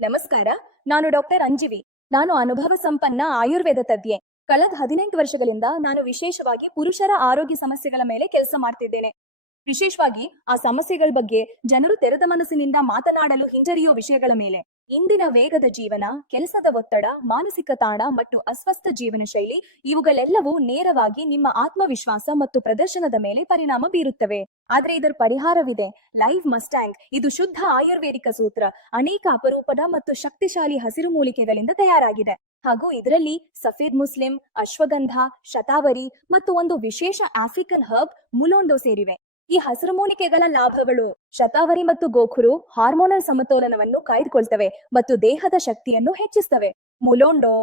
ನಮಸ್ಕಾರ. ನಾನು ಡಾಕ್ಟರ್ ಅಂಜಿವಿ. ನಾನು ಅನುಭವ ಸಂಪನ್ನ ಆಯುರ್ವೇದ ತಜ್ಞೆ. ಕಳೆದ 18 ವರ್ಷಗಳಿಂದ ನಾನು ವಿಶೇಷವಾಗಿ ಪುರುಷರ ಆರೋಗ್ಯ ಸಮಸ್ಯೆಗಳ ಮೇಲೆ ಕೆಲಸ ಮಾಡ್ತಿದ್ದೇನೆ. ವಿಶೇಷವಾಗಿ ಆ ಸಮಸ್ಯೆಗಳ ಬಗ್ಗೆ ಜನರು ತೆರೆದ ಮನಸ್ಸಿನಿಂದ ಮಾತನಾಡಲು ಹಿಂಜರಿಯೋ ವಿಷಯಗಳ ಮೇಲೆ. ಇಂದಿನ ವೇಗದ ಜೀವನ, ಕೆಲಸದ ಒತ್ತಡ, ಮಾನಸಿಕ ತಾಣ ಮತ್ತು ಅಸ್ವಸ್ಥ ಜೀವನ ಶೈಲಿ ಇವುಗಳೆಲ್ಲವೂ ನೇರವಾಗಿ ನಿಮ್ಮ ಆತ್ಮವಿಶ್ವಾಸ ಮತ್ತು ಪ್ರದರ್ಶನದ ಮೇಲೆ ಪರಿಣಾಮ ಬೀರುತ್ತವೆ. ಆದ್ರೆ ಇದರ ಪರಿಹಾರವಿದೆ. ಲೈವ್ ಮಸ್ಟ್ಯಾಂಗ್ ಇದು ಶುದ್ಧ ಆಯುರ್ವೇದಿಕ ಸೂತ್ರ, ಅನೇಕ ಅಪರೂಪದ ಮತ್ತು ಶಕ್ತಿಶಾಲಿ ಹಸಿರು ಮೂಲಿಕೆಗಳಿಂದ ತಯಾರಾಗಿದೆ. ಹಾಗೂ ಇದರಲ್ಲಿ ಸಫೇದ್ ಮುಸ್ಲಿಂ, ಅಶ್ವಗಂಧ, ಶತಾವರಿ ಮತ್ತು ಒಂದು ವಿಶೇಷ ಆಫ್ರಿಕನ್ ಹರ್ಬ್ ಮುಲೋಂಡೋ ಸೇರಿವೆ. ಈ ಹಸಿರು ಮೂಲಿಕೆಗಳ ಲಾಭಗಳು: ಶತಾವರಿ ಮತ್ತು ಗೋಖುರು ಹಾರ್ಮೋನಲ್ ಸಮತೋಲನವನ್ನು ಕಾಯ್ದುಕೊಳ್ತವೆ ಮತ್ತು ದೇಹದ ಶಕ್ತಿಯನ್ನು ಹೆಚ್ಚಿಸ್ತವೆ. ಮುಲೋಂಡೋ,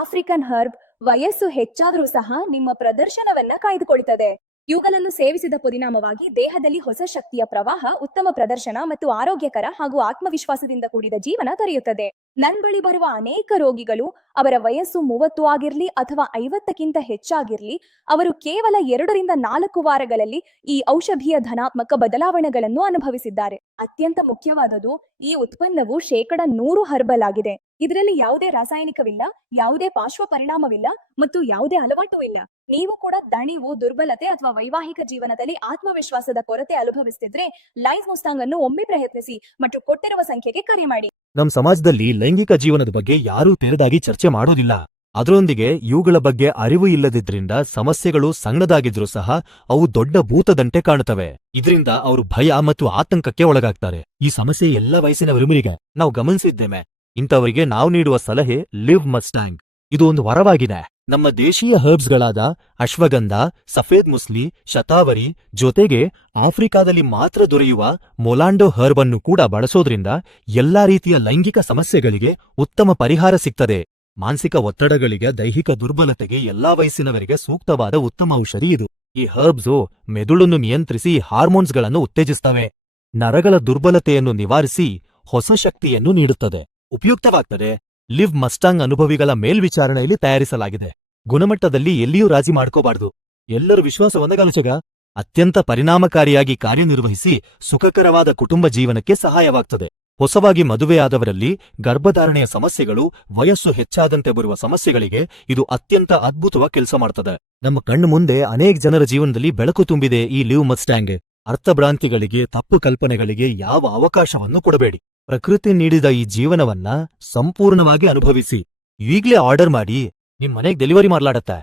ಆಫ್ರಿಕನ್ ಹರ್ಬ್ ವಯಸ್ಸು ಹೆಚ್ಚಾದರೂ ಸಹ ನಿಮ್ಮ ಪ್ರದರ್ಶನವನ್ನ ಕಾಯ್ದುಕೊಳ್ತದೆ. ಇವುಗಳನ್ನು ಸೇವಿಸಿದ ಪರಿಣಾಮವಾಗಿ ದೇಹದಲ್ಲಿ ಹೊಸ ಶಕ್ತಿಯ ಪ್ರವಾಹ, ಉತ್ತಮ ಪ್ರದರ್ಶನ ಮತ್ತು ಆರೋಗ್ಯಕರ ಹಾಗೂ ಆತ್ಮವಿಶ್ವಾಸದಿಂದ ಕೂಡಿದ ಜೀವನ ದೊರೆಯುತ್ತದೆ. ನನ್ ಬಳಿ ಬರುವ ಅನೇಕ ರೋಗಿಗಳು ಅವರ ವಯಸ್ಸು 30 ಆಗಿರ್ಲಿ ಅಥವಾ 50ಕ್ಕಿಂತ ಹೆಚ್ಚಾಗಿರ್ಲಿ, ಅವರು ಕೇವಲ 2 ರಿಂದ 4 ವಾರಗಳಲ್ಲಿ ಈ ಔಷಧೀಯ ಧನಾತ್ಮಕ ಬದಲಾವಣೆಗಳನ್ನು ಅನುಭವಿಸಿದ್ದಾರೆ. ಅತ್ಯಂತ ಮುಖ್ಯವಾದದ್ದು, ಈ ಉತ್ಪನ್ನವು 100% ಹರ್ಬಲ್ ಆಗಿದೆ. ಇದರಲ್ಲಿ ಯಾವುದೇ ರಾಸಾಯನಿಕವಿಲ್ಲ, ಯಾವುದೇ ಪಾರ್ಶ್ವ ಪರಿಣಾಮವಿಲ್ಲ ಮತ್ತು ಯಾವುದೇ ಅಲವಾಟು ಇಲ್ಲ. ನೀವು ಕೂಡ ದಣಿವು, ದುರ್ಬಲತೆ ಅಥವಾ ವೈವಾಹಿಕ ಜೀವನದಲ್ಲಿ ಆತ್ಮವಿಶ್ವಾಸದ ಕೊರತೆ ಅನುಭವಿಸುತ್ತಿದ್ರೆ ಲೈವ್ ಮುಸ್ತಾಂಗ್ ಅನ್ನು ಒಮ್ಮೆ ಪ್ರಯತ್ನಿಸಿ ಮತ್ತು ಕೊಟ್ಟಿರುವ ಸಂಖ್ಯೆಗೆ ಕರೆ ಮಾಡಿ. ನಮ್ ಸಮಾಜದಲ್ಲಿ ಲೈಂಗಿಕ ಜೀವನದ ಬಗ್ಗೆ ಯಾರೂ ತೆರೆದಾಗಿ ಚರ್ಚೆ ಮಾಡೋದಿಲ್ಲ. ಅದರೊಂದಿಗೆ ಇವುಗಳ ಬಗ್ಗೆ ಅರಿವು ಇಲ್ಲದಿದ್ರಿಂದ ಸಮಸ್ಯೆಗಳು ಸಣ್ಣದಾಗಿದ್ರೂ ಸಹ ಅವು ದೊಡ್ಡ ಭೂತದಂತೆ ಕಾಣುತ್ತವೆ. ಇದರಿಂದ ಅವರು ಭಯ ಮತ್ತು ಆತಂಕಕ್ಕೆ ಒಳಗಾಗ್ತಾರೆ. ಈ ಸಮಸ್ಯೆ ಎಲ್ಲ ವಯಸ್ಸಿನವರಿಗೆ ನಾವು ಗಮನಿಸಿದ್ದೇವೆ. ಇಂಥವರಿಗೆ ನಾವು ನೀಡುವ ಸಲಹೆ ಲಿವ್ ಮಸ್ಟ್ಯಾಂಗ್. ಇದು ಒಂದು ವರವಾಗಿದೆ. ನಮ್ಮ ದೇಶೀಯ ಹರ್ಬ್ಸ್ಗಳಾದ ಅಶ್ವಗಂಧ, ಸಫೇದ್ ಮುಸ್ಲಿ, ಶತಾವರಿ ಜೊತೆಗೆ ಆಫ್ರಿಕಾದಲ್ಲಿ ಮಾತ್ರ ದೊರೆಯುವ ಮೊಲಾಂಡೋ ಹರ್ಬ್ ಅನ್ನು ಕೂಡ ಬಳಸೋದ್ರಿಂದ ಎಲ್ಲಾ ರೀತಿಯ ಲೈಂಗಿಕ ಸಮಸ್ಯೆಗಳಿಗೆ ಉತ್ತಮ ಪರಿಹಾರ ಸಿಗ್ತದೆ. ಮಾನಸಿಕ ಒತ್ತಡಗಳಿಗೆ, ದೈಹಿಕ ದುರ್ಬಲತೆಗೆ ಎಲ್ಲಾ ವಯಸ್ಸಿನವರಿಗೆ ಸೂಕ್ತವಾದ ಉತ್ತಮ ಔಷಧಿ ಇದು. ಈ ಹರ್ಬ್ಸು ಮೆದುಳನ್ನು ನಿಯಂತ್ರಿಸಿ ಹಾರ್ಮೋನ್ಸ್ಗಳನ್ನು ಉತ್ತೇಜಿಸ್ತವೆ. ನರಗಳ ದುರ್ಬಲತೆಯನ್ನು ನಿವಾರಿಸಿ ಹೊಸ ಶಕ್ತಿಯನ್ನು ನೀಡುತ್ತದೆ. ಉಪಯುಕ್ತವಾಗ್ತದೆ. ಲಿವ್ ಮಸ್ಟಾಂಗ್ ಅನುಭವಿಗಳ ಮೇಲ್ವಿಚಾರಣೆಯಲ್ಲಿ ತಯಾರಿಸಲಾಗಿದೆ. ಗುಣಮಟ್ಟದಲ್ಲಿ ಎಲ್ಲಿಯೂ ರಾಜಿ ಮಾಡ್ಕೋಬಾರ್ದು. ಎಲ್ಲರೂ ವಿಶ್ವಾಸವನ್ನ ಗಳಿಸಗ ಅತ್ಯಂತ ಪರಿಣಾಮಕಾರಿಯಾಗಿ ಕಾರ್ಯನಿರ್ವಹಿಸಿ ಸುಖಕರವಾದ ಕುಟುಂಬ ಜೀವನಕ್ಕೆ ಸಹಾಯವಾಗ್ತದೆ. ಹೊಸವಾಗಿ ಮದುವೆಯಾದವರಲ್ಲಿ ಗರ್ಭಧಾರಣೆಯ ಸಮಸ್ಯೆಗಳು, ವಯಸ್ಸು ಹೆಚ್ಚಾದಂತೆ ಬರುವ ಸಮಸ್ಯೆಗಳಿಗೆ ಇದು ಅತ್ಯಂತ ಅದ್ಭುತವಾಗಿ ಕೆಲಸ ಮಾಡ್ತದೆ. ನಮ್ಮ ಕಣ್ಣು ಮುಂದೆ ಅನೇಕ ಜನರ ಜೀವನದಲ್ಲಿ ಬೆಳಕು ತುಂಬಿದೆ ಈ ಲಿವ್ ಮಸ್ಟ್ಯಾಂಗ್. ಅರ್ಥಭ್ರಾಂತಿಗಳಿಗೆ, ತಪ್ಪು ಕಲ್ಪನೆಗಳಿಗೆ ಯಾವ ಅವಕಾಶವನ್ನು ಕೊಡಬೇಡಿ. ಪ್ರಕೃತಿ ನೀಡಿದ ಈ ಜೀವನವನ್ನ ಸಂಪೂರ್ಣವಾಗಿ ಅನುಭವಿಸಿ. ಈಗ್ಲೇ ಆರ್ಡರ್ ಮಾಡಿ, ನಿಮ್ ಮನೆಗೆ ಡೆಲಿವರಿ ಮಾಡ್ಲಾಡತ್ತೆ.